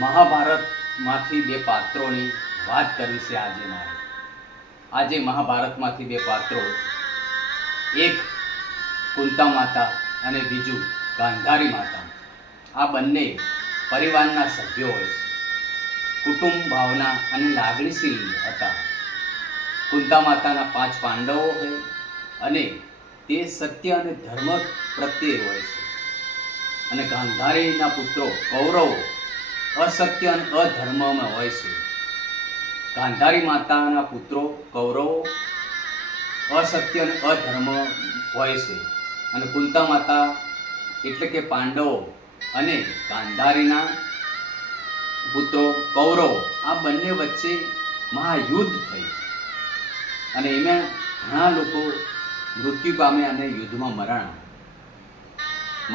મહાભારતમાંથી બે પાત્રોની વાત કરવી છે આજે મારે. આજે મહાભારતમાંથી બે પાત્રો, એક કુંતા માતા અને બીજું ગાંધારી માતા. આ બંને પરિવારના સભ્યો હોય છે. કુટુંબ ભાવના અને લાગણીશીલ હતા. કુંતા માતાના 5 પાંડવો હોય અને તે સત્ય અને ધર્મ પ્રત્યે હોય છે. અને ગાંધારીના પુત્રો કૌરવો અસત્ય અને અધર્મમાં હોય છે. ગાંધારી માતાના પુત્રો કૌરવો અસત્ય અને અધર્મ હોય છે. અને કુંતા માતા એટલે કે પાંડવો અને ગાંધારીના પુત્રો કૌરવો, આ બંને વચ્ચે મહાયુદ્ધ થયું અને એમાં ઘણા લોકો મૃત્યુ પામ્યા અને યુદ્ધમાં મરણ.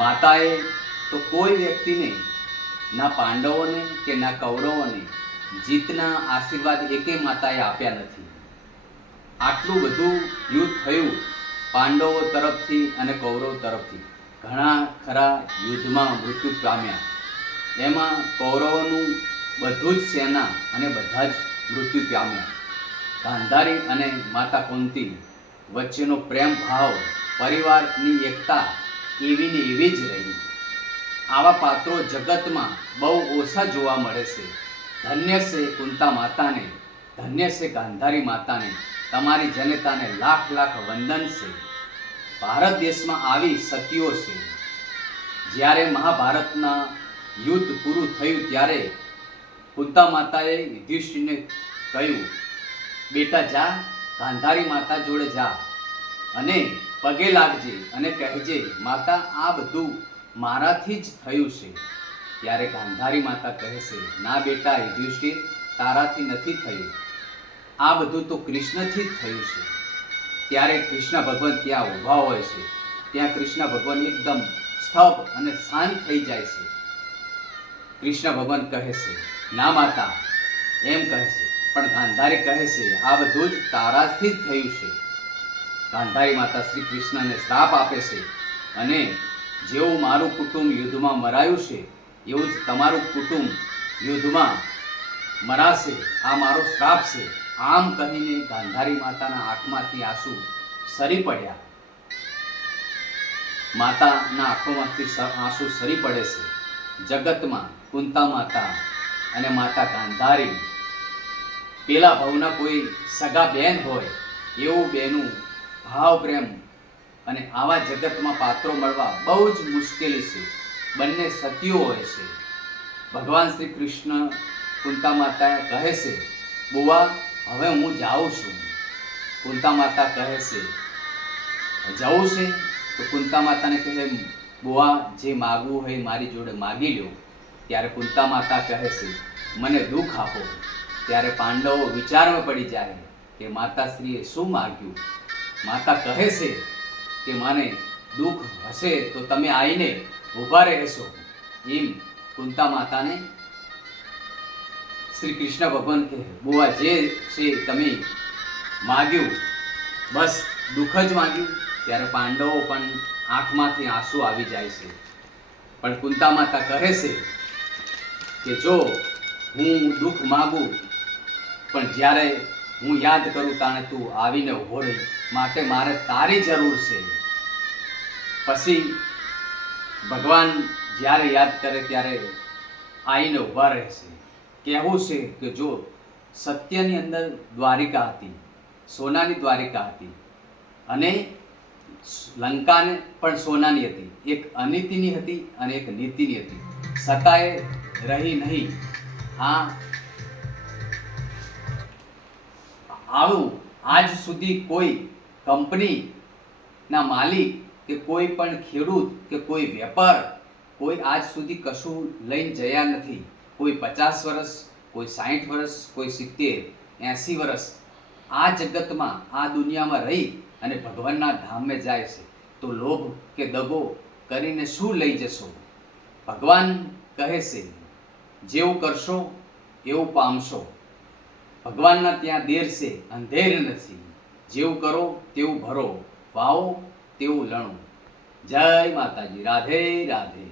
માતાએ તો કોઈ વ્યક્તિને, ના પાંડવોને કે ના કૌરવોને, જીતના આશીર્વાદ એકે માતાએ આપ્યા નથી. આટલું બધું યુદ્ધ થયું પાંડવો તરફથી અને કૌરવ તરફથી. ઘણા ખરા યુદ્ધમાં મૃત્યુ પામ્યા. એમાં કૌરવોનું બધું જ સેના અને બધા જ મૃત્યુ પામ્યા. ગાંધારી અને માતા કુંતી વચ્ચેનો પ્રેમ ભાવ, પરિવારની એકતા એવી ને એવી જ રહી. આવા પાત્રો જગતમાં બહુ ઓછા જોવા મળે છે. ધન્ય છે કુંતા માતાને, ધન્ય છે ગાંધારી માતાને. તમારી જનતાને લાખ લાખ વંદન છે. ભારત દેશમાં આવી સતીઓ છે. જ્યારે મહાભારતના યુદ્ધ પૂરું થયું ત્યારે કુંતા માતાએ યુધિષ્ઠિરને કહ્યું, બેટા જા, ગાંધારી માતા જોડે જા અને પગે લાગજે અને કહેજે, માતા આ બધું મારાથી જ થયું છે. ત્યારે ગાંધારી માતા કહે છે, ના બેટા યુધિષ્ઠિર, તારાથી નથી થયું, આ બધું તો કૃષ્ણથી જ થયું છે. ત્યારે કૃષ્ણ ભગવાન ત્યાં ઊભા હોય છે. ત્યાં કૃષ્ણ ભગવાન એકદમ સ્તબ્ધ અને શાંત થઈ જાય છે. કૃષ્ણ ભગવાન કહે છે, ના માતા, એમ કહે છે. પણ ગાંધારી કહે છે, આ બધું જ તારાથી જ થયું છે. ગાંધારી માતા શ્રી કૃષ્ણને શ્રાપ આપે છે અને જેવું મારું કુટુંબ યુદ્ધમાં મરાયું છે એવું જ તમારું કુટુંબ યુદ્ધમાં મરાશે, આ મારો શ્રાપ છે. આમ કહીને ગાંધારી માતાના આંખમાંથી આંસુ સરી પડ્યા. માતાના આંખોમાંથી આંસુ સરી પડે છે. જગતમાં કુંતા માતા અને માતા ગાંધારી પેલા ભાવના કોઈ સગા બેન હોય એવું બેનું ભાવ પ્રેમ. અને આવા જગતમાં પાત્રો મળવા બહુ જ મુશ્કેલી છે. બંને સતીઓ હોય છે. ભગવાન શ્રી કૃષ્ણ કુંતા માતા કહે છે, બુવા હવે હું જાઉં છું. કુંતા માતા કહે છે, જવું છે? તો કુંતા માતાને કહે, બુવા જે માગવું હોય મારી જોડે માગી લો. ત્યારે કુંતા માતા કહે છે, મને દુઃખ આપો. ત્યારે પાંડવો વિચારમાં પડી જાય કે માતાશ્રીએ શું માગ્યું. માતા કહે છે કે મને દુઃખ હશે તો તમે આવીને ઊભા રહેશો. એમ કુંતા માતાને શ્રી કૃષ્ણ ભગવાન કહે, બુવા જે છે તમે માગ્યું, બસ દુઃખ જ માગ્યું. ત્યારે પાંડવો પણ આંખમાંથી આંસુ આવી જાય છે. પણ કુંતા માતા કહે છે કે જો હું દુઃખ માગું, પણ જ્યારે હું યાદ કરું તાણે તું આવીને ઊભો રહી, માટે મારે તારી જરૂર છે. પછી ભગવાન જ્યારે યાદ કરે ત્યારે આવીને ઊભા રહે છે. કહેવું છે કે જો સત્યની અંદર દ્વારિકા હતી, સોનાની દ્વારિકા હતી, અને લંકાને પણ સોનાની હતી. એક અનીતિની હતી અને એક નીતિની હતી. સતાએ રહી નહીં. આવું આજ સુધી કોઈ કંપનીના માલિક કે કોઈ પણ ખેડૂત કે કોઈ વેપાર, કોઈ આજ સુધી કશું લઈને જયા નથી. કોઈ 50 વર્ષ, કોઈ 60 વર્ષ, કોઈ 70, 80 વર્ષ આ જગતમાં, આ દુનિયામાં રહી અને ભગવાનના ધામમાં જાય છે. તો લોભ કે દગો કરીને શું લઈ જશો? ભગવાન કહે છે, જેવું કરશો એવું પામશો. ભગવાનના ત્યાં દેર છે, અંધેર નથી. જેવું કરો તેવું ભરો, વાવો તેવું લણો. જય માતાજી. રાધે રાધે.